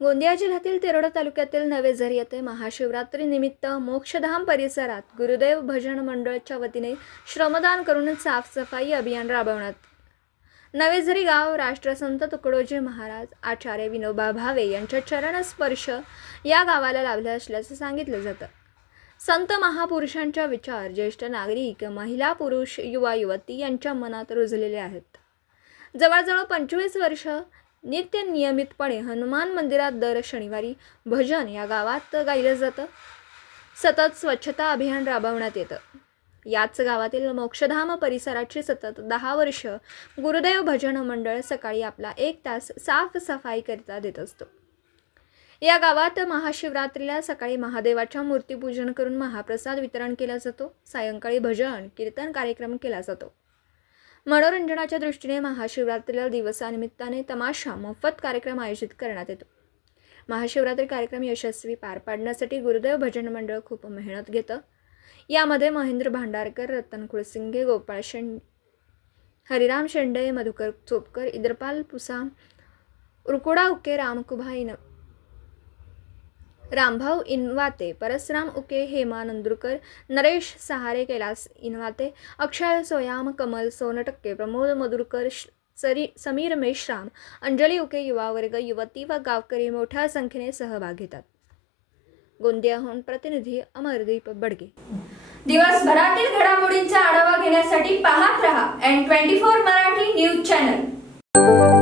गोंदिया जिल्ह्यातील तेरोडा तालुक्यातील नवेझरी येथे महाशिवरात्री निमित्त मोक्षधाम परिसरात गुरुदेव भजन मंडळाच्या वतीने श्रमदान करून साफसफाई अभियान राबवण्यात। नवेझरी गाव राष्ट्रसंत तुकडोजी महाराज आचार्य विनोबा भावे यांच्या चरणस्पर्श या गावाला लाभला असल्याचे सांगितले जाते। संत महापुरुषांच्या विचार ज्येष्ठ नागरिक, महिला, पुरुष, युवा युवती यांच्या मनात रुजलेले आहेत। जवळजवळ 25 वर्ष नित्य नियमितपणे हनुमान मंदिरात दर शनिवारी भजन या गावात गायलं जातं। सतत स्वच्छता अभियान राबवण्यात येतं। याच गावातील मोक्षधाम परिसराची सतत 10 वर्ष गुरुदेव भजन मंडळ सकाळी आपला 1 तास साफसफाई करता देत असतो। या गावात महाशिवरात्रीला सकाळी महादेवाच्या मूर्तीपूजन करून महाप्रसाद वितरण केला जातो। सायंकाळी भजन कीर्तन कार्यक्रम केला जातो। मनोरंजनाच्या दृष्टीने महाशिवरात्रीला दिवसानिमित्ताने तमाशा मोफत कार्यक्रम आयोजित करण्यात येतो। महाशिवरात्री कार्यक्रम यशस्वी पार पाडण्यासाठी गुरुदेव भजन मंडळ खूप मेहनत घेतं। यामध्ये महेंद्र भांडारकर, रतन कुळसिंगे, गोपाळ शेंडे, हरिराम शेंडे, मधुकर चोपकर, इंद्रपाल पुसाम, रुकुडा उके, रामभाऊ इनवाते, परसराम उके, हेमा नंदुरकर, नरेश सहारे, कैलास इनवाते, अक्षय सोयाम, कमल सोनटक्के, प्रमोद मधुरकर, समीर मेश्राम, अंजली उके, युवा वर्ग, युवती व गावकरी मोठ्या संख्येने सहभाग घेतात। गोंदियाहून प्रतिनिधी अमरदीप बडगे। दिवसभरातील घडामोडींचा आढावा घेण्यासाठी पाहत रहा N24 मराठी न्यूज चॅनल।